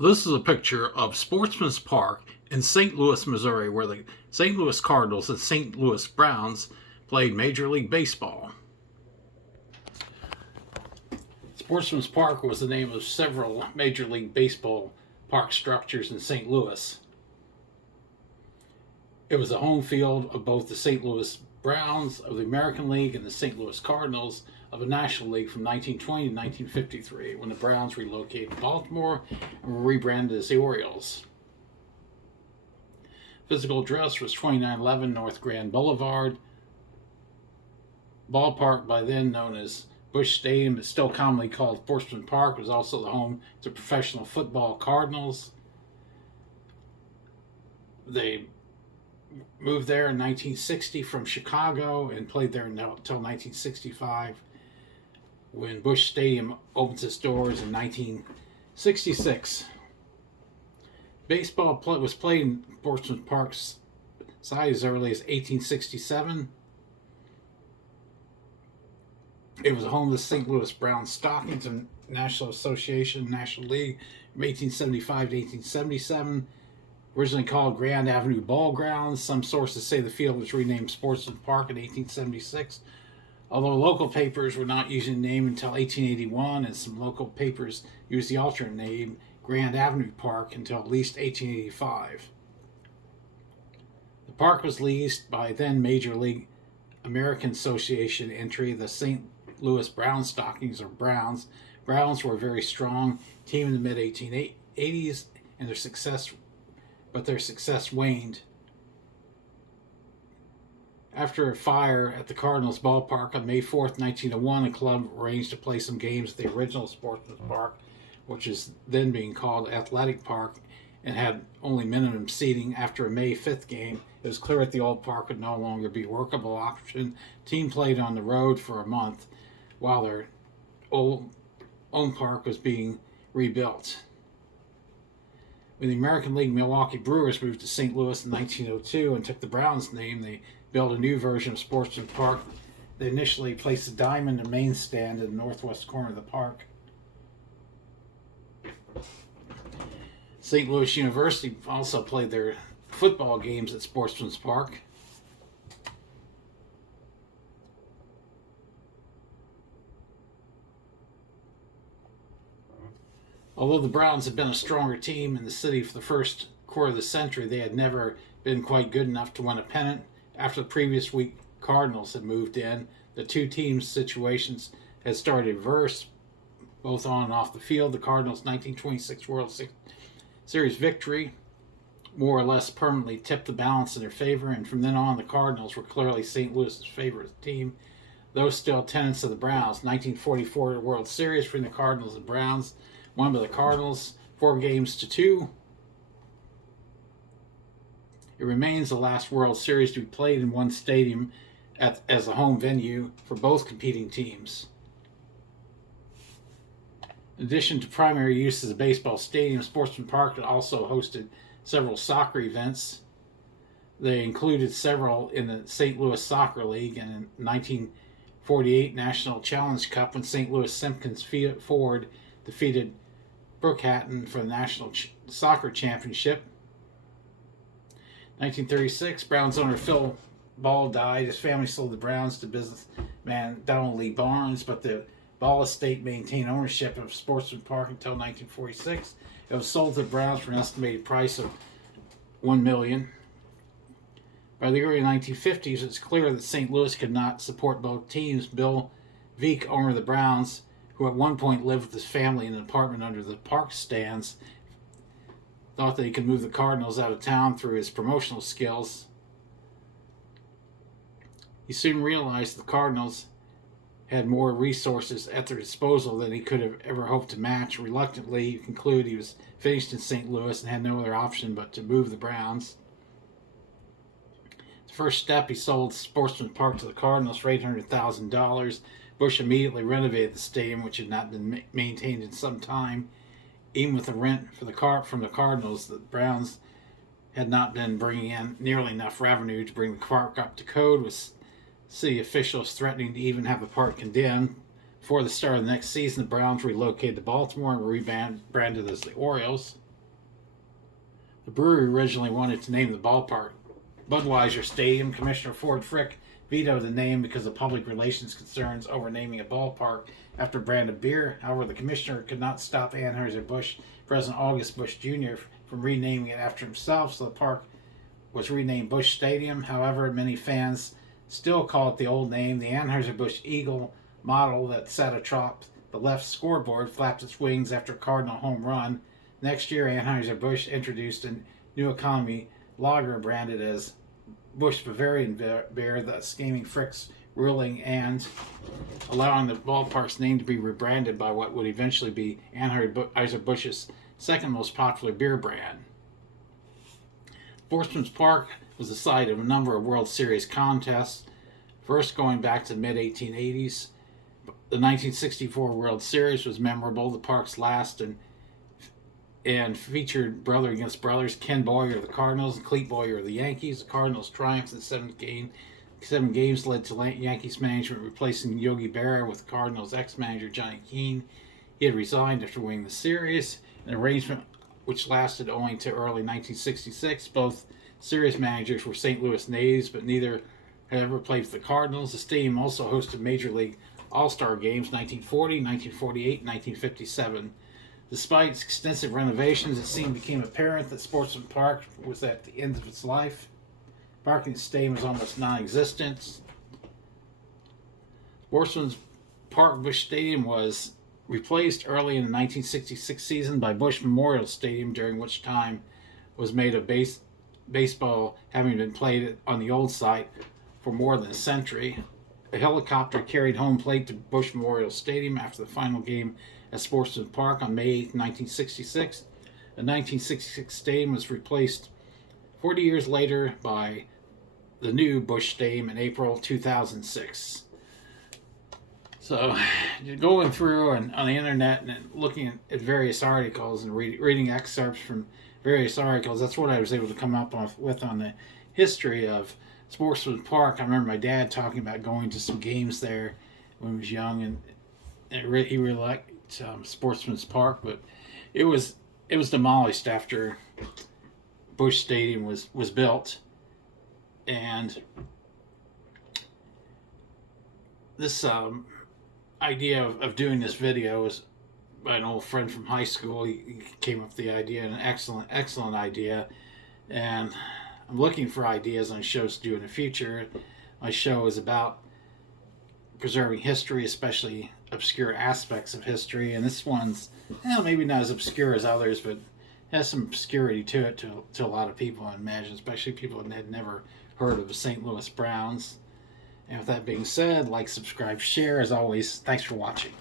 This is a picture of Sportsman's Park in St. Louis, Missouri, where the St. Louis Cardinals and St. Louis Browns played Major League Baseball. Sportsman's Park was the name of several Major League Baseball park structures in St. Louis. It was the home field of both the St. Louis Browns of the American League and the St. Louis Cardinals of the National League from 1920 to 1953, when the Browns relocated to Baltimore and were rebranded as the Orioles. Physical address was 2911 North Grand Boulevard. Ballpark, by then known as Busch Stadium, is still commonly called Sportsman Park, was also the home to professional football Cardinals. They moved there in 1960 from Chicago and played there until 1965, when Busch Stadium opened its doors in 1966. Baseball was played in Sportsman Park's side as early as 1867. It was home to the St. Louis Brown Stockings and National Association, National League from 1875 to 1877. Originally called Grand Avenue Ball Grounds, some sources say the field was renamed Sportsman Park in 1876, although local papers were not using the name until 1881, and some local papers used the alternate name Grand Avenue Park until at least 1885. The park was leased by then Major League American Association entry, the St. Louis Brown Stockings, or Browns. Browns were a very strong team in the mid-1880s, and their success waned. After a fire at the Cardinals ballpark on May 4th, 1901, the club arranged to play some games at the original Sportsman's Park, which is then being called Athletic Park, and had only minimum seating. After a May 5th game, it was clear that the old park would no longer be a workable option. The team played on the road for a month while their own park was being rebuilt. When the American League Milwaukee Brewers moved to St. Louis in 1902 and took the Browns' name, they built a new version of Sportsman Park. They initially placed a diamond and main stand in the northwest corner of the park. St. Louis University also played their football games at Sportsman's Park. Although the Browns had been a stronger team in the city for the first quarter of the century, they had never been quite good enough to win a pennant. After the previous week, Cardinals had moved in. The two teams' situations had started to reverse, both on and off the field. The Cardinals' 1926 World Series victory more or less permanently tipped the balance in their favor, and from then on, the Cardinals were clearly St. Louis's favorite team. Though still tenants of the Browns, 1944 World Series between the Cardinals and Browns, won by the Cardinals 4-2. It remains the last World Series to be played in one stadium as a home venue for both competing teams. In addition to primary use as a baseball stadium, Sportsman Park also hosted several soccer events. They included several in the St. Louis Soccer League and in 1948 National Challenge Cup, when St. Louis Simpkins Ford defeated Brookhaven for the National Soccer Championship. 1936, Browns owner Phil Ball died. His family sold the Browns to businessman Donald Lee Barnes, but the Ball estate maintained ownership of Sportsman Park until 1946. It was sold to the Browns for an estimated price of $1 million. By the early 1950s, it was clear that St. Louis could not support both teams. Bill Veeck, owner of the Browns, who at one point lived with his family in an apartment under the park stands, thought that he could move the Cardinals out of town through his promotional skills. He soon realized the Cardinals had more resources at their disposal than he could have ever hoped to match. Reluctantly, he concluded he was finished in St. Louis and had no other option but to move the Browns. The first step, he sold Sportsman Park to the Cardinals for $800,000. Busch immediately renovated the stadium, which had not been maintained in some time. Even with the rent from the Cardinals, the Browns had not been bringing in nearly enough revenue to bring the park up to code, with city officials threatening to even have the park condemned. Before the start of the next season, the Browns relocated to Baltimore and rebranded as the Orioles. The brewery originally wanted to name the ballpark Budweiser Stadium. Commissioner Ford Frick vetoed the name because of public relations concerns over naming a ballpark after a brand of beer. However, the commissioner could not stop Anheuser-Busch President August Busch Jr. from renaming it after himself, so the park was renamed Busch Stadium. However, many fans still call it the old name. The Anheuser-Busch Eagle model that sat atop the left scoreboard flapped its wings after a Cardinal home run. Next year, Anheuser-Busch introduced a new economy lager branded as Busch Bavarian beer, thus gaming Frick's ruling and allowing the ballpark's name to be rebranded by what would eventually be Anheuser-Busch's second most popular beer brand. Sportsman's Park was the site of a number of World Series contests, first going back to the mid-1880s. The 1964 World Series was memorable, the park's last, and featured brother against brothers. Ken Boyer of the Cardinals and Clete Boyer of the Yankees. The Cardinals' triumphs in seven games led to Yankees management replacing Yogi Berra with Cardinals ex-manager Johnny Keane. He had resigned after winning the series, an arrangement which lasted only to early 1966. Both series managers were St. Louis natives, but neither had ever played for the Cardinals. The stadium also hosted Major League All-Star games 1940, 1948, and 1957. Despite extensive renovations, it soon became apparent that Sportsman Park was at the end of its life. Parking at the stadium was almost non-existent. Sportsman's Park Busch Stadium was replaced early in the 1966 season by Busch Memorial Stadium, during which time was made of baseball having been played on the old site for more than a century. A helicopter carried home plate to Busch Memorial Stadium after the final game at Sportsman Park on May 8, 1966. The 1966 stadium was replaced 40 years later by the new Busch Stadium in April 2006. So, going through and on the internet and looking at various articles and reading excerpts from various articles, that's what I was able to come up with on the history of Sportsman Park. I remember my dad talking about going to some games there when he was young, and he really liked Sportsman's Park, but it was demolished after Busch Stadium was built. And this idea of doing this video was by an old friend from high school. He came up with the idea, an excellent idea, and I'm looking for ideas on shows to do in the future. My show is about preserving history, especially obscure aspects of history, and this one's maybe not as obscure as others, but has some obscurity to it to a lot of people, I imagine, especially people that had never heard of the St. Louis Browns. And with that being said, like, subscribe, share. As always, thanks for watching.